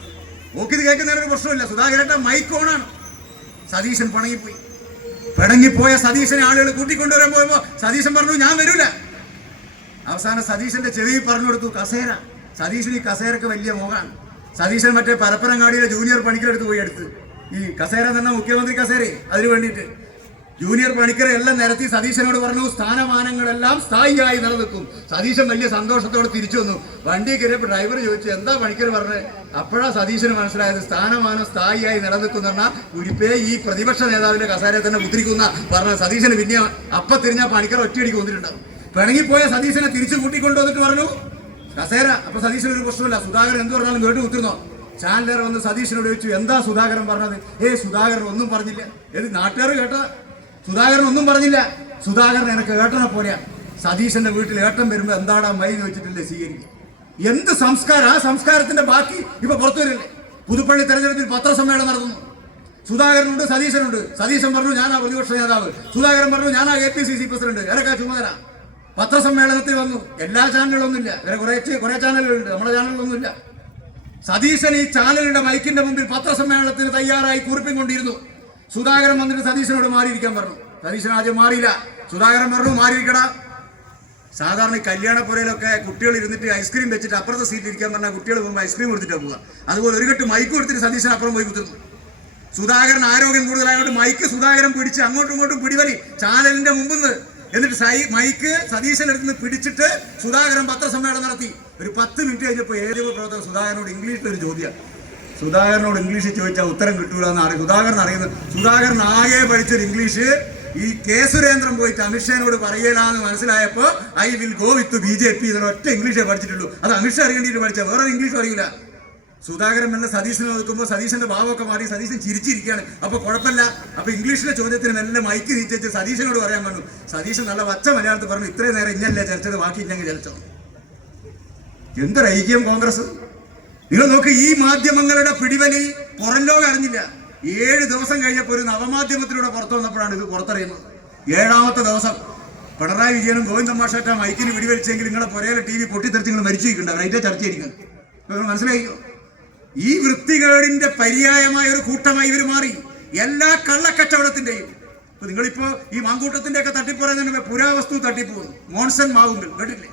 ഓക്കിത് കേൾക്കുന്നതിനൊരു പ്രശ്നമില്ല. സുധാകരേട്ട മൈക്ക് ഓണാണ് സതീശൻ പണങ്ങിപ്പോയി. പിണങ്ങിപ്പോയ സതീശനെ ആളുകൾ കൂട്ടിക്കൊണ്ടുവരാൻ പോയപ്പോ സതീശൻ പറഞ്ഞു ഞാൻ വരൂല. അവസാനം സതീശന്റെ ചെവി പറഞ്ഞു കൊടുത്തു കസേര. സതീശൻ ഈ കസേരക്ക് വലിയ മോഹമാണ് സതീശൻ മറ്റേ പരപ്പനങ്ങാടിയിലെ ജൂനിയർ പണിക്കരെടുത്ത് പോയി എടുത്ത്. ഈ കസേര തന്നെ മുഖ്യമന്ത്രി കസേര അതിനു വേണ്ടിയിട്ട്. ജൂനിയർ പണിക്കരെ എല്ലാം നിരത്തി സതീശനോട് പറഞ്ഞു സ്ഥാനമാനങ്ങളെല്ലാം സ്ഥായിയായി നിലനിൽക്കും. സതീശൻ വലിയ സന്തോഷത്തോടെ തിരിച്ചു വന്നു. വണ്ടി കയറിയപ്പോൾ ഡ്രൈവർ ചോദിച്ചു എന്താ പണിക്കർ പറഞ്ഞത് അപ്പോഴാ സതീശന് മനസ്സിലായത് സ്ഥാനമാനം സ്ഥായിയായി നിലനിൽക്കുന്ന ഉരിപ്പേ ഈ പ്രതിപക്ഷ നേതാവിന്റെ കസാരയെ തന്നെ മുദ്രിക്കുന്ന പറഞ്ഞ സതീശന് പിന്നെ അപ്പ തിരിഞ്ഞ പണിക്കർ ഒറ്റയടിക്ക് വന്നിട്ടുണ്ടാവും. പിണങ്ങിപ്പോയ സതീശനെ തിരിച്ചു കൂട്ടിക്കൊണ്ടുവന്നിട്ട് പറഞ്ഞു കസേര. അപ്പൊ സതീശന് ഒരു പ്രശ്നമില്ല. സുധാകരൻ എന്ത് പറഞ്ഞാലും കേട്ട് കുത്തിരുന്നോ? ചാനലർ വന്ന് സതീശനോട് ചോദിച്ചു എന്താ സുധാകരൻ പറഞ്ഞത്? ഏ സുധാകരൻ ഒന്നും പറഞ്ഞില്ല. ഏത് നാട്ടുകാർ കേട്ട സുധാകരൻ ഒന്നും പറഞ്ഞില്ല. സുധാകരൻ എനിക്ക് ഏട്ടനെ പോലെയാ സതീശന്റെ വീട്ടിൽ ഏട്ടൻ വരുമ്പോ എന്താടാ മൈ വെച്ചിട്ടില്ലേ സ്വീകരിക്കും. എന്ത് സംസ്കാരം? ആ സംസ്കാരത്തിന്റെ ബാക്കി ഇപ്പൊ പുറത്തു വരില്ലേ? പുതുപ്പള്ളി തെരഞ്ഞെടുപ്പിൽ പത്രസമ്മേളനം നടത്തുന്നു. സുധാകരനുണ്ട് സതീശനുണ്ട്. സതീശൻ പറഞ്ഞു ഞാനാ പ്രതിപക്ഷ നേതാവ്. സുധാകരൻ പറഞ്ഞു ഞാനാ A P C C president. എനക്കാ ചുമതല. പത്രസമ്മേളനത്തിൽ വന്നു. എല്ലാ ചാനലുകളൊന്നുമില്ല. വേറെ കുറെ കുറെ ചാനലുകളുണ്ട്. നമ്മുടെ ചാനലുകളൊന്നുമില്ല. സതീശൻ ഈ ചാനലിന്റെ മൈക്കിന്റെ മുമ്പിൽ പത്രസമ്മേളനത്തിന് തയ്യാറായി കുറിപ്പും കൊണ്ടിരുന്നു. സുധാകരൻ വന്നിട്ട് സതീശനോട് മാറിയിരിക്കാൻ പറഞ്ഞു. സതീശൻ ആദ്യം മാറിയില്ല. സുധാകരൻ പറഞ്ഞു മാറിയിരിക്കടാ. സാധാരണ കല്യാണപ്പുരയിലൊക്കെ കുട്ടികൾ ഇരുന്നിട്ട് ഐസ്ക്രീം വെച്ചിട്ട് അപ്പുറത്തെ സീറ്റിൽ ഇരിക്കാൻ പറഞ്ഞാൽ കുട്ടികൾ പോകുമ്പോൾ ഐസ്ക്രീം കൊടുത്തിട്ടാണ് പോകുക അതുപോലെ ഒരു കെട്ട് മൈക്ക് കൊടുത്തിട്ട് സതീശൻ അപ്പുറം പോയി കുത്തുന്നു. സുധാകരൻ ആരോഗ്യം കൂടുതലായതുകൊണ്ട് മൈക്ക് സുധാകരൻ പിടിച്ച് അങ്ങോട്ടും ഇങ്ങോട്ടും പിടിവലി ചാനലിന്റെ മുമ്പിൽ എന്നിട്ട് സൈ മൈക്ക് സതീശൻ എടുത്ത് പിടിച്ചിട്ട് സുധാകരൻ പത്രസമ്മേളനം നടത്തി. ഒരു പത്ത് മിനിറ്റ് കഴിഞ്ഞപ്പോൾ ഏതൊരു പ്രവർത്തകർ സുധാകരനോട് ഇംഗ്ലീഷിൽ ഒരു ചോദ്യം സുധാകരനോട് ഇംഗ്ലീഷ് ചോദിച്ചാൽ ഉത്തരം കിട്ടൂല എന്ന് അറിയും സുധാകരൻ അറിയുന്നത്. സുധാകരൻ ആകെ പഠിച്ചൊരു ഇംഗ്ലീഷ് ഈ കെ സുരേന്ദ്രൻ പോയിട്ട് അമിത്ഷാനോട് പറയലാന്ന് മനസ്സിലായപ്പോ I will go with B J P ഒറ്റ ഇംഗ്ലീഷേ പഠിച്ചിട്ടുള്ളൂ. അത് അമിത്ഷാ അറിയേണ്ടിയിട്ട് പഠിച്ച വേറെ ഇംഗ്ലീഷ് അറിയില്ല. സുധാകരൻ എന്ന സതീശനെ നോക്കുമ്പോൾ സതീശന്റെ ഭാവമൊക്കെ മാറി സതീശൻ ചിരിച്ചിരിക്കുകയാണ്. അപ്പൊ കുഴപ്പമില്ല. അപ്പൊ ഇംഗ്ലീഷിലെ ചോദ്യത്തിന് നല്ല മൈക്ക് തിരിച്ചു സതീശനോട് പറയാൻ പറഞ്ഞു സതീശൻ നല്ല വച്ച മലയാളത്തിൽ പറഞ്ഞു ഇത്രയും നേരം ഇന്നല്ലേ ചർച്ചത് ബാക്കി ഇല്ലെങ്കിൽ ചലച്ചോ. എന്തൊരു ഐക്യം കോൺഗ്രസ്? നിങ്ങൾ നോക്ക് ഈ മാധ്യമങ്ങളുടെ പിടിവലി പുറം ലോകം അറിഞ്ഞില്ല. ഏഴ് ദിവസം കഴിഞ്ഞപ്പോൾ ഒരു നവമാധ്യമത്തിലൂടെ പുറത്തു വന്നപ്പോഴാണ് ഇത് പുറത്തറിയുന്നത്. ഏഴാമത്തെ ദിവസം പിണറായി വിജയനും ഗോവിന്ദ മാഷാറ്റ മൈക്കിന് വെടിവെച്ചെങ്കിൽ നിങ്ങളെ പുരയിലെ ടി വി പൊട്ടിത്തെറിച്ച് നിങ്ങൾ മരിച്ചു നിൽക്കുന്നുണ്ട് അതിന്റെ ചർച്ചയായിരിക്കും നിങ്ങൾ മനസ്സിലായിക്കോ ഈ വൃത്തികേടിന്റെ പര്യായമായ ഒരു കൂട്ടമായി ഇവർ മാറി. എല്ലാ കള്ളക്കച്ചവടത്തിന്റെയും. ഇപ്പൊ നിങ്ങളിപ്പോ ഈ മാങ്കൂട്ടത്തിന്റെ ഒക്കെ തട്ടിപ്പ് പുരാവസ്തു തട്ടിപ്പ് മോൺസൺ മാവുങ്കൽ കേട്ടില്ലേ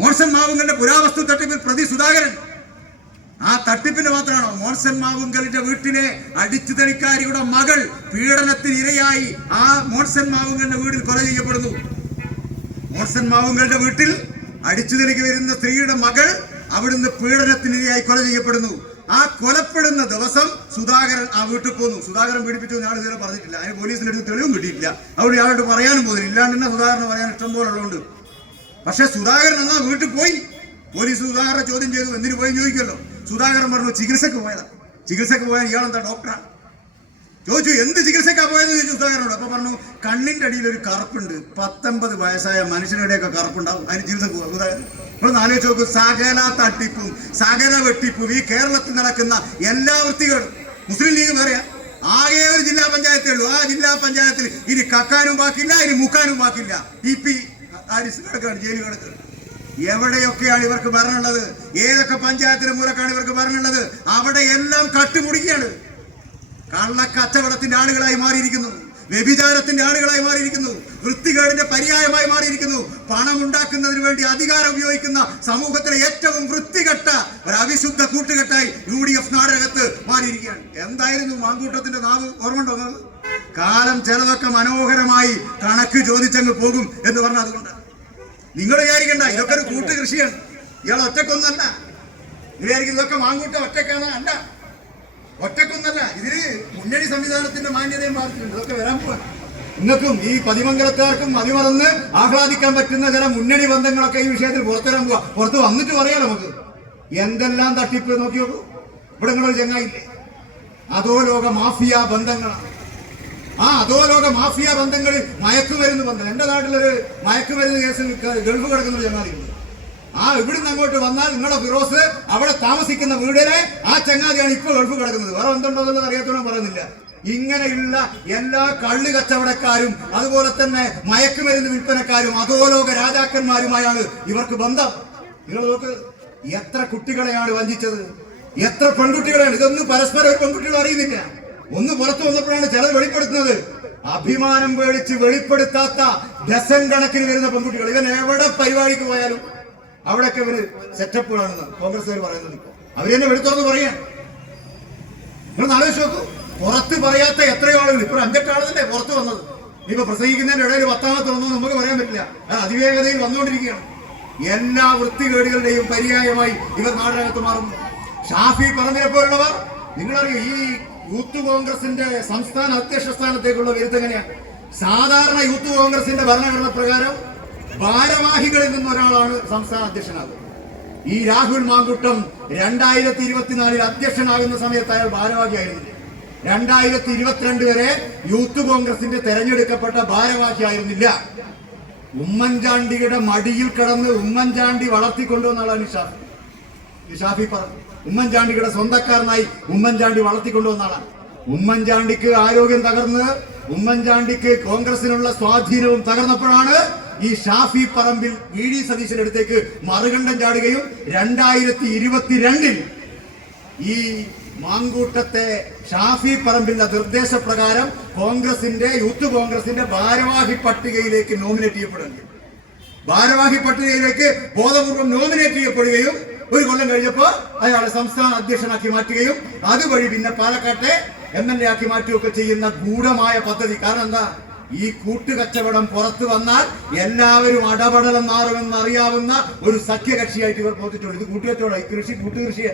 മോൺസൺ മാവുങ്കലിന്റെ പുരാവസ്തു തട്ടിപ്പിൽ പ്രതി സുധാകരൻ ആ തട്ടിപ്പിന്റെ മാത്രമാണോ മോൺസൺ മാവുങ്കലിന്റെ വീട്ടിലെ അടിച്ചു തെളിക്കാരിയുടെ മകൾ പീഡനത്തിന് ഇരയായി ആ മോൺസൺ മാവുങ്കലിന്റെ വീട്ടിൽ കൊല ചെയ്യപ്പെടുന്നു. മോൺസൺ മാവുങ്കലിന്റെ വീട്ടിൽ അടിച്ചു തെളിക്ക് വരുന്ന സ്ത്രീയുടെ മകൾ അവിടുന്ന് പീഡനത്തിനിരയായി കൊല ചെയ്യപ്പെടുന്നു. ആ കൊലപ്പെടുന്ന ദിവസം സുധാകരൻ ആ വീട്ടിൽ പോന്നു. സുധാകരൻ പീഡിപ്പിച്ചു ഞാൻ ഇതുവരെ പറഞ്ഞിട്ടില്ല. അതിന് പോലീസിന്റെ അടുത്ത് തെളിവും കിട്ടിയിട്ടില്ല. അവിടെ ആളോട് പറയാനും പോകുന്നില്ല. ഇല്ലാണ്ട് തന്നെ സുധാകരന് പറയാൻ ഇഷ്ടം പോലെ ഉള്ളതുകൊണ്ട് പക്ഷെ സുധാകരൻ എന്നാ വീട്ടിൽ പോയി? പോലീസ് സുധാകരനെ ചോദ്യം ചെയ്തു. എന്തിനു പോയി ചോദിക്കുമല്ലോ. സുധാകരൻ പറഞ്ഞു ചികിത്സക്ക് പോയതാ. ചികിത്സക്ക് പോയാൽ ഇയാളെന്താ ഡോക്ടറാണ് ചോദിച്ചു എന്ത് ചികിത്സക്കാ പോയെന്ന് ചോദിച്ചു സുധാകരനോട് അപ്പൊ പറഞ്ഞു കണ്ണിന്റെ അടിയിൽ ഒരു കറുപ്പുണ്ട്. പത്തൊമ്പത് വയസ്സായ മനുഷ്യനുടെയൊക്കെ കറുപ്പുണ്ടാവും. അതിന് ചികിത്സക്ക് പോകാം സുധാകരൻ ഇപ്പോൾ ആലോചിച്ച് നോക്കും സകല തട്ടിപ്പും സകല വെട്ടിപ്പും ഈ കേരളത്തിൽ നടക്കുന്ന എല്ലാ വൃത്തികളും മുസ്ലിം ലീഗ് പറയാ. ആകെ ഒരു ജില്ലാ പഞ്ചായത്തേ ഉള്ളൂ. ആ ജില്ലാ പഞ്ചായത്തിൽ ഇനി കക്കാനും ബാക്കില്ല ഇനി മുക്കാനും ബാക്കില്ല ഇ പി ആരിസ് കിടക്കാണ് ജയിലിൽ കിടക്കുന്നത് എവിടെയൊക്കെയാണ് ഇവർക്ക് ഭരണമുള്ളത് ഏതൊക്കെ പഞ്ചായത്തിന് മൂലക്കാണ് ഇവർക്ക് ഭരണമുള്ളത് അവിടെ എല്ലാം കട്ടുമുടിക്കുകയാണ് കള്ളക്കച്ചവടത്തിന്റെ ആളുകളായി മാറിയിരിക്കുന്നു. വ്യഭിചാരത്തിന്റെ ആളുകളായി മാറിയിരിക്കുന്നു. വൃത്തികേടിന്റെ പര്യായമായി മാറിയിരിക്കുന്നു. പണം ഉണ്ടാക്കുന്നതിന് വേണ്ടി അധികാരം ഉപയോഗിക്കുന്ന സമൂഹത്തിലെ ഏറ്റവും വൃത്തികെട്ട ഒരു അവിശുദ്ധ കൂട്ടുകെട്ടായി യു ഡി എഫ് നാടകത്ത് മാറിയിരിക്കുകയാണ്. എന്തായിരുന്നു മാങ്കൂട്ടത്തിന്റെ നാവ്? ഓർമ്മ കാലം ചിലതൊക്കെ മനോഹരമായി കണക്ക് ചോദിച്ചങ്ങ് പോകും എന്ന് പറഞ്ഞ അതുകൊണ്ടാണ്. നിങ്ങൾ വിചാരിക്കണ്ട ഇതൊക്കെ ഒരു കൂട്ട് കൃഷിയാണ്. ഇയാൾ ഒറ്റക്കൊന്നല്ല. നിങ്ങൾ വിചാരിക്കും ഇതൊക്കെ മാങ്കൂട്ട ഒറ്റക്കാണ്. അല്ല ഒറ്റക്കൊന്നല്ല. ഇതിന് മുന്നണി സംവിധാനത്തിന്റെ മാന്യതയും മാറിയിട്ടുണ്ട്. ഇതൊക്കെ വരാൻ പോവാ. നിങ്ങൾക്കും ഈ പതിമംഗലക്കാർക്കും മതിമറന്ന് ആഹ്ലാദിക്കാൻ പറ്റുന്ന ചില മുന്നണി ബന്ധങ്ങളൊക്കെ ഈ വിഷയത്തിൽ പുറത്തുവരാൻ പോവാ. പുറത്ത് വന്നിട്ട് പറയാം നമുക്ക്. എന്തെല്ലാം തട്ടിപ്പ് നോക്കി നോക്കൂ ഇവിടെ നിങ്ങളൊരു ചങ്ങായില്ലേ അതോ ലോക മാഫിയ ബന്ധങ്ങളാണ്. ആ അധോലോക മാഫിയ ബന്ധങ്ങളിൽ മയക്കുമരുന്ന് ബന്ധം. എന്റെ നാട്ടിലൊരു മയക്കുമരുന്ന് കേസിൽ ഗൾഫ് കിടക്കുന്ന ചങ്ങാതിയുണ്ട് ആ ഇവിടുന്ന് അങ്ങോട്ട് വന്നാൽ നിങ്ങളുടെ ഫിറോസ് അവിടെ താമസിക്കുന്ന വീടിനെ ആ ചങ്ങാതിയാണ് ഇപ്പൊ ഗൾഫ് കിടക്കുന്നത്. വേറെ എന്തുണ്ടോ അറിയാത്തോളം പറയുന്നില്ല. ഇങ്ങനെയുള്ള എല്ലാ കള്ളു കച്ചവടക്കാരും അതുപോലെ തന്നെ മയക്കുമരുന്ന് വിൽപ്പനക്കാരും അധോലോക രാജാക്കന്മാരുമായാണ് ഇവർക്ക് ബന്ധം. നിങ്ങൾ നോക്ക് എത്ര കുട്ടികളെയാണ് വഞ്ചിച്ചത്? എത്ര പെൺകുട്ടികളെയാണ്? ഇതൊന്നും പരസ്പരം പെൺകുട്ടികൾ അറിയുന്നില്ല. ഒന്ന് പുറത്തു വന്നപ്പോഴാണ് ചിലർ വെളിപ്പെടുത്തുന്നത്. അഭിമാനം പേടിച്ച് വെളിപ്പെടുത്താത്ത ഡസൻ കണക്കിന് വരുന്ന പെൺകുട്ടികൾ. ഇവൻ എവിടെ പരിപാടിക്ക് പോയാലും അവിടെയൊക്കെ ഇവർ സെറ്റപ്പുകളാണെന്ന് കോൺഗ്രസ്സുകാർ പറയുന്നത് അവർ തന്നെ വെളുത്തുറന്ന് പറയാൻ. നിങ്ങൾ ആലോചിച്ച് നോക്കൂ. പുറത്ത് പറയാത്ത എത്രയോ ആളുകൾ ഇപ്പൊ അഞ്ചെട്ട് ആളുകളല്ലേ പുറത്ത് വന്നത്. ഇപ്പൊ പ്രസംഗിക്കുന്നതിന്റെ ഇടയിൽ പത്താമത്തെ വന്നു നമുക്ക് പറയാൻ പറ്റില്ല. അത് അതിവേഗതയിൽ വന്നുകൊണ്ടിരിക്കുകയാണ്. എല്ലാ വൃത്തികേടുകളുടെയും പര്യായമായി ഇവർ നാടിനകത്ത് മാറുന്നു. ഷാഫി പറഞ്ഞിനെ പോലുള്ളവർ നിങ്ങളറിയോ ഈ യൂത്ത് കോൺഗ്രസിന്റെ സംസ്ഥാന അധ്യക്ഷ സ്ഥാനത്തേക്കുള്ള വിരുദ്ധ എങ്ങനെയാണ് സാധാരണ യൂത്ത് കോൺഗ്രസിന്റെ ഭരണഘടന പ്രകാരം ഭാരവാഹികളിൽ നിന്ന് ഒരാളാണ് സംസ്ഥാന അധ്യക്ഷനാകുന്നത് ഈ രാഹുൽ മാങ്കുട്ടം രണ്ടായിരത്തി ഇരുപത്തിനാലിൽ അധ്യക്ഷനാകുന്ന സമയത്ത് അയാൾ ഭാരവാഹിയായിരുന്നില്ല. രണ്ടായിരത്തി ഇരുപത്തിരണ്ട് വരെ യൂത്ത് കോൺഗ്രസിന്റെ തെരഞ്ഞെടുക്കപ്പെട്ട ഭാരവാഹിയായിരുന്നില്ല. ഉമ്മൻചാണ്ടിയുടെ മടിയിൽ കിടന്ന് ഉമ്മൻചാണ്ടി വളർത്തിക്കൊണ്ടു ആളാണ് നിഷാഫി. നിഷാഫി പറഞ്ഞു. ഉമ്മൻചാണ്ടിയുടെ സ്വന്തക്കാരനായി ഉമ്മൻചാണ്ടി വളർത്തിക്കൊണ്ടുവന്ന ആളാണ് ഉമ്മൻചാണ്ടിക്ക് ആരോഗ്യം തകർന്ന് ഉമ്മൻചാണ്ടിക്ക് കോൺഗ്രസിനുള്ള സ്വാധീനവും തകർന്നപ്പോഴാണ് ഈ ഷാഫി പറമ്പിൽ വി ഡി സതീശന്റെ അടുത്തേക്ക് മറുകണ്ഠം ചാടുകയും രണ്ടായിരത്തി ഇരുപത്തിരണ്ടിൽ ഈ മാങ്കൂട്ടത്തെ ഷാഫി പറമ്പിന്റെ നിർദ്ദേശപ്രകാരം കോൺഗ്രസിന്റെ യൂത്ത് കോൺഗ്രസിന്റെ ഭാരവാഹി പട്ടികയിലേക്ക് നോമിനേറ്റ് ചെയ്യപ്പെടുകയും ഭാരവാഹി പട്ടികയിലേക്ക് ബോധപൂർവം നോമിനേറ്റ് ചെയ്യപ്പെടുകയും ഒരു കൊല്ലം കഴിഞ്ഞപ്പോൾ അയാളെ സംസ്ഥാന അധ്യക്ഷനാക്കി മാറ്റുകയും അതുവഴി പിന്നെ പാലക്കാട്ടെ എം എൽ എ ആക്കി മാറ്റുകയൊക്കെ ചെയ്യുന്ന ഗൂഢമായ പദ്ധതി. കാരണം എന്താ? ഈ കൂട്ടുകച്ചവടം പുറത്തു വന്നാൽ എല്ലാവരും അടപടലം മാറുമെന്ന് അറിയാവുന്ന ഒരു സഖ്യകക്ഷിയായിട്ട് ഇവർ പോത്തിട്ടുണ്ട് ഇത് കൂട്ടുകച്ചവടം കൃഷി കൂട്ടുകൃഷിയെ.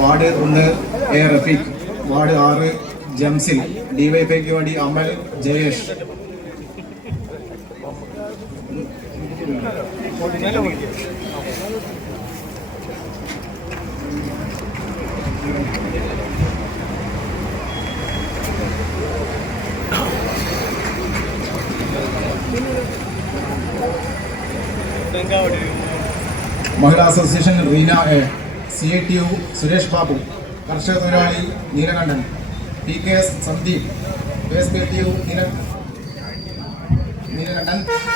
വാർഡ് ഒന്ന് എ റഫീഖ് വാർഡ് ആറ് ജംസിൽ. ഡിവൈഫൈക്ക് വേണ്ടി Amal Jayesh. Mahila association Reena A C I T U Suresh Babu കർഷക തൊഴിലാളി Neelakandan P K S Sandeep K S P T U Neela Neelakandan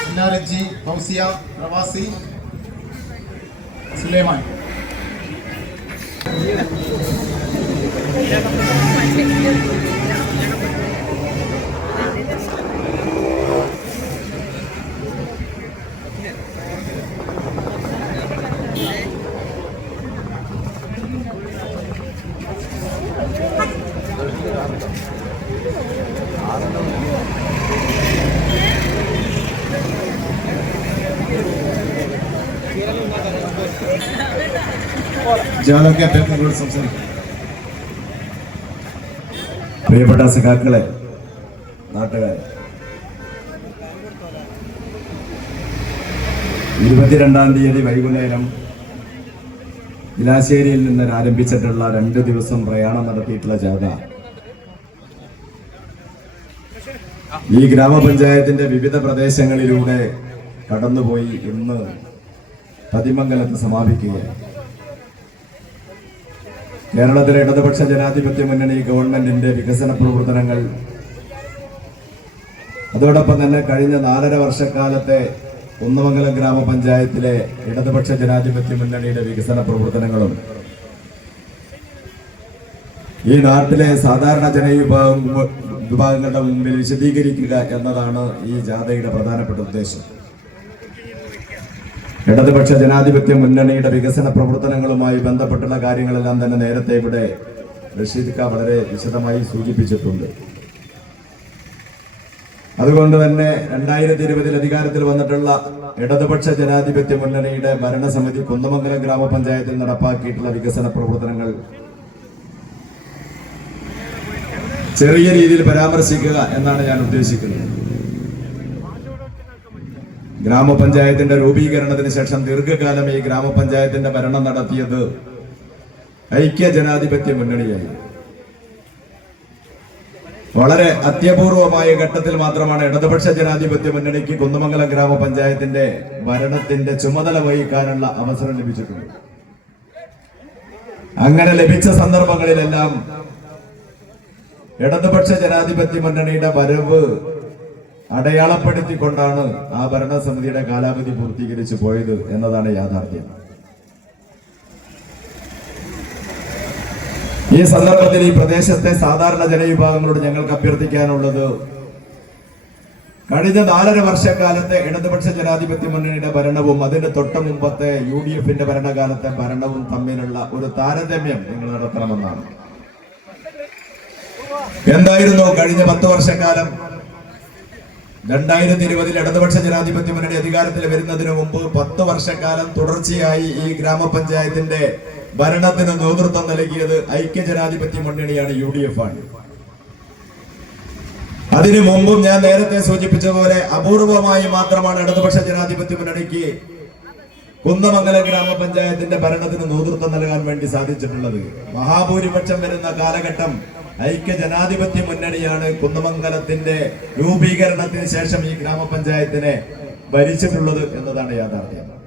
N R പ്രവാസി സുലൈമാൻ. ഫൗസിയ പ്രവാസി സുലൈമാൻ ജാലൊക്കെ അഭ്യർത്ഥനകളോട് സംസാരിക്കും. പ്രിയപ്പെട്ട സഖാക്കളെ നാട്ടുകാരെ. ഇരുപത്തിരണ്ടാം തീയതി വൈകുന്നേരം ഇലാശ്ശേരിയിൽ നിന്ന് ആരംഭിച്ചിട്ടുള്ള രണ്ട് ദിവസം പ്രയാണം നടത്തിയിട്ടുള്ള ജാഥ. ഈ ഗ്രാമപഞ്ചായത്തിന്റെ വിവിധ പ്രദേശങ്ങളിലൂടെ കടന്നുപോയി ഇന്ന് പതിമംഗലത്ത് സമാപിക്കുകയാണ്. കേരളത്തിലെ ഇടതുപക്ഷ ജനാധിപത്യ മുന്നണി ഗവൺമെന്റിന്റെ വികസന പ്രവർത്തനങ്ങൾ. അതോടൊപ്പം തന്നെ കഴിഞ്ഞ നാലര വർഷക്കാലത്തെ കുന്നമംഗലം ഗ്രാമപഞ്ചായത്തിലെ ഇടതുപക്ഷ ജനാധിപത്യ മുന്നണിയുടെ വികസന പ്രവർത്തനങ്ങളും. ഈ നാട്ടിലെ സാധാരണ ജനവിഭാഗം വിഭാഗങ്ങളുടെ മുമ്പിൽ വിശദീകരിക്കുക എന്നതാണ് ഈ ജാഥയുടെ പ്രധാനപ്പെട്ട ഉദ്ദേശം. ഇടതുപക്ഷ ജനാധിപത്യ മുന്നണിയുടെ വികസന പ്രവർത്തനങ്ങളുമായി ബന്ധപ്പെട്ടുള്ള കാര്യങ്ങളെല്ലാം തന്നെ നേരത്തെ ഇവിടെ റഷീദ് ഖാ വളരെ വിശദമായി സൂചിപ്പിച്ചിട്ടുണ്ട്. അതുകൊണ്ട് തന്നെ രണ്ടായിരത്തി ഇരുപതിൽ അധികാരത്തിൽ വന്നിട്ടുള്ള ഇടതുപക്ഷ ജനാധിപത്യ മുന്നണിയുടെ ഭരണസമിതി കുന്നമംഗലം ഗ്രാമപഞ്ചായത്തിൽ നടപ്പാക്കിയിട്ടുള്ള വികസന പ്രവർത്തനങ്ങൾ ചെറിയ രീതിയിൽ പരാമർശിക്കുക എന്നാണ് ഞാൻ ഉദ്ദേശിക്കുന്നത്. ഗ്രാമപഞ്ചായത്തിന്റെ രൂപീകരണത്തിന് ശേഷം ദീർഘകാലം ഈ ഗ്രാമപഞ്ചായത്തിന്റെ ഭരണം നടത്തിയത് ഐക്യ ജനാധിപത്യ മുന്നണിയായി. വളരെ അത്യപൂർവമായ ഘട്ടത്തിൽ മാത്രമാണ് ഇടതുപക്ഷ ജനാധിപത്യ മുന്നണിക്ക് കുന്നമംഗലം ഗ്രാമപഞ്ചായത്തിന്റെ ഭരണത്തിന്റെ ചുമതല വഹിക്കാനുള്ള അവസരം ലഭിച്ചിട്ടുണ്ട്. അങ്ങനെ ലഭിച്ച സന്ദർഭങ്ങളിലെല്ലാം ഇടതുപക്ഷ ജനാധിപത്യ മുന്നണിയുടെ വരവ് അടയാളപ്പെടുത്തിക്കൊണ്ടാണ് ആ ഭരണസമിതിയുടെ കാലാവധി പൂർത്തീകരിച്ചു പോയത് എന്നതാണ് യാഥാർത്ഥ്യം. ഈ സന്ദർഭത്തിൽ ഈ പ്രദേശത്തെ സാധാരണ ജനവിഭാഗങ്ങളോട് ഞങ്ങൾക്ക് അഭ്യർത്ഥിക്കാനുള്ളത് കഴിഞ്ഞ നാലര വർഷക്കാലത്തെ ഇടതുപക്ഷ ജനാധിപത്യ മുന്നണിയുടെ ഭരണവും അതിന്റെ തൊട്ട് മുമ്പത്തെ യു ഡി എഫിന്റെ ഭരണകാലത്തെ ഭരണവും തമ്മിലുള്ള ഒരു താരതമ്യം നിങ്ങൾ നടത്തണമെന്നാണ്. എന്തായിരുന്നു കഴിഞ്ഞ പത്ത് വർഷക്കാലം? രണ്ടായിരത്തി ഇരുപതിൽ ഇടതുപക്ഷ ജനാധിപത്യ മുന്നണി അധികാരത്തിൽ വരുന്നതിന് മുമ്പ് പത്ത് വർഷക്കാലം തുടർച്ചയായി ഈ ഗ്രാമപഞ്ചായത്തിന്റെ ഭരണത്തിന് നേതൃത്വം നൽകിയത് ഐക്യ ജനാധിപത്യ മുന്നണിയാണ് യു ഡി എഫ് ആണ്. അതിനു മുമ്പും ഞാൻ നേരത്തെ സൂചിപ്പിച്ച പോലെ അപൂർവമായി മാത്രമാണ് ഇടതുപക്ഷ ജനാധിപത്യ മുന്നണിക്ക് കുന്നമംഗലം ഗ്രാമപഞ്ചായത്തിന്റെ ഭരണത്തിന് നേതൃത്വം നൽകാൻ വേണ്ടി സാധിച്ചിട്ടുള്ളത്. മഹാഭൂരിപക്ഷം വരുന്ന കാലഘട്ടം ഐക്യ ജനാധിപത്യ മുന്നണിയാണ് കുന്നമംഗലത്തിന്റെ രൂപീകരണത്തിന് ശേഷം ഈ ഗ്രാമപഞ്ചായത്തിനെ ഭരിച്ചിട്ടുള്ളത് എന്നതാണ് യാഥാർത്ഥ്യം.